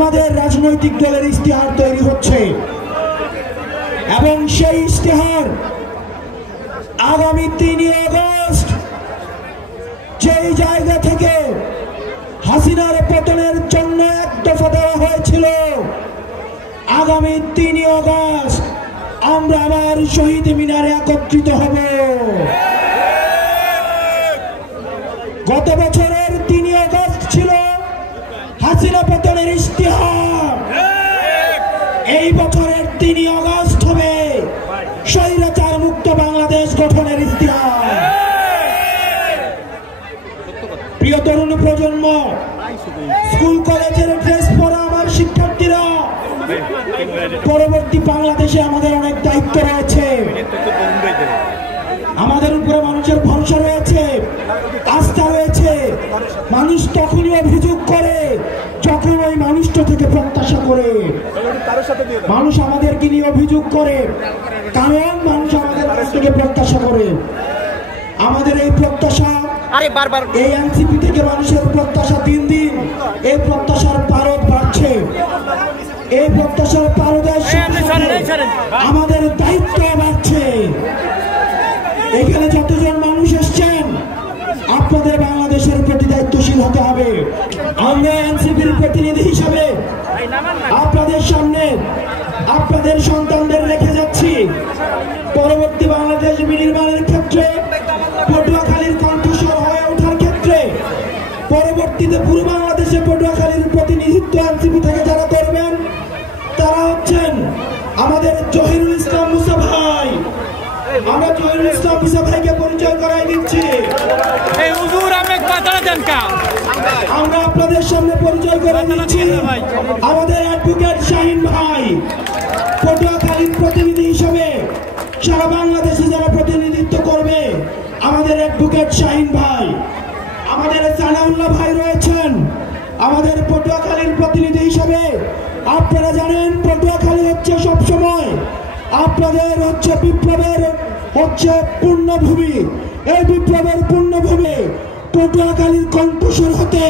আমাদের রাজনৈতিক দলের ইশতেহার তৈরি হচ্ছে এবং সেই ইশতেহার আগামী 3 আগস্ট যেই জায়গা থেকে হাসিনার পতনের জন্য এক দফা দেওয়া হয়েছিল, আগামী 3 আগস্ট আমরা আবার শহীদ মিনারে একত্রিত হব। গত বছরের 3 আগস্ট ছিল হাসিনা পতনের ইশতেহার, এই বছরের 3 আগস্ট হবে স্বৈরাচার মুক্ত বাংলাদেশ গঠনের ইশতেহার। প্রিয় তরুণ প্রজন্ম, স্কুল কলেজের ড্রেস পরা আমার শিক্ষার্থীরা, পরবর্তী বাংলাদেশে আমাদের অনেক দায়িত্ব রয়েছে। আমাদের উপরে মানুষের ভরসা রয়েছে, আস্থা রয়েছে। মানুষ তখনই অভিযোগ করে যখন ওই মানুষটা থেকে প্রত্যাশা করে। মানুষ আমাদেরকে নিয়ে অভিযোগ করে কারণ মানুষ আমাদের কাছ থেকে প্রত্যাশা করে। আমাদের এই প্রত্যাশা, এই এনসিপি থেকে মানুষের প্রত্যাশা দিন দিন এই প্রত্যাশার পারদ বাড়ছে। এই প্রত্যাশার পারদের আমাদের দায়িত্ব বাড়ছে। এখানে যতজন মানুষ এসছেন, আপনাদের বাংলাদেশের প্রতি দায়িত্বশীল হতে হবে। আমরা এনসিপির প্রতিনিধি হিসাবে আপনাদের সামনে আপনাদের সন্তানদের রেখে যাচ্ছি। পরবর্তী বাংলাদেশ বিনির্মাণের ক্ষেত্রে, পটুয়াখালীর কণ্ঠস্বর হয়ে ওঠার ক্ষেত্রে, পরবর্তীতে পুরো বাংলাদেশে পটুয়াখালীর প্রতিনিধিত্ব এনসিপি থেকে যারা করবেন তারা হচ্ছেন আমাদের জহিরুল ইসলাম মুসা ভাই। আমরা জহিরুল ইসলাম মুসা ভাইকে পরিচয় করাই দিচ্ছি। আমরা আপনাদের সামনে পরিচয় করে দিচ্ছি আমাদের অ্যাডভোকেট শাহিন ভাই। পটুয়াখালীর প্রতিনিধি হিসেবে সারা বাংলাদেশে যারা প্রতিনিধিত্ব করবে আমাদের অ্যাডভোকেট শাহিন ভাই। আমাদের সালাউল্লাহ ভাই রয়েছেন আমাদের পটুয়াখালীর প্রতিনিধি হিসেবে। আপনারা জানেন পটুয়াখালী হচ্ছে সবসময় আপনাদের হচ্ছে বিপ্লবের হচ্ছে পূর্ণভূমি। এই বিপ্লবের পূর্ণভূমি পটুয়াখালীর কণ্ঠস্বর হতে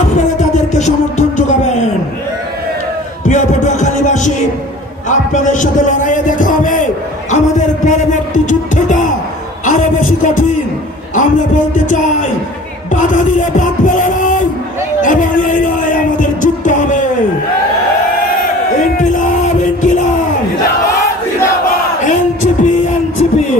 আপনারা তাদেরকে সমর্থন যোগাবেন। প্রিয় পটুয়াখালীবাসী, আপনাদের সাথে লড়াইয়ে দেখা হবে। আমাদের পরবর্তী যুদ্ধটা আরো বেশি কঠিন। আমরা বলতে চাই, বাধা দিলে বাঁধবে লড়াই এবং এই লড়াই আমাদের যুদ্ধ হবে। ইনকিলাব ইনকিলাব, এনসিপি এনসিপি।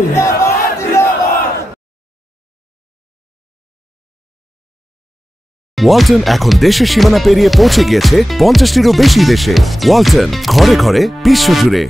ওয়ালটন এখন দেশের সীমানা পেরিয়ে পৌঁছে গিয়েছে 50টিরও বেশি দেশে। ওয়ালটন, ঘরে ঘরে বিশ্বজুড়ে।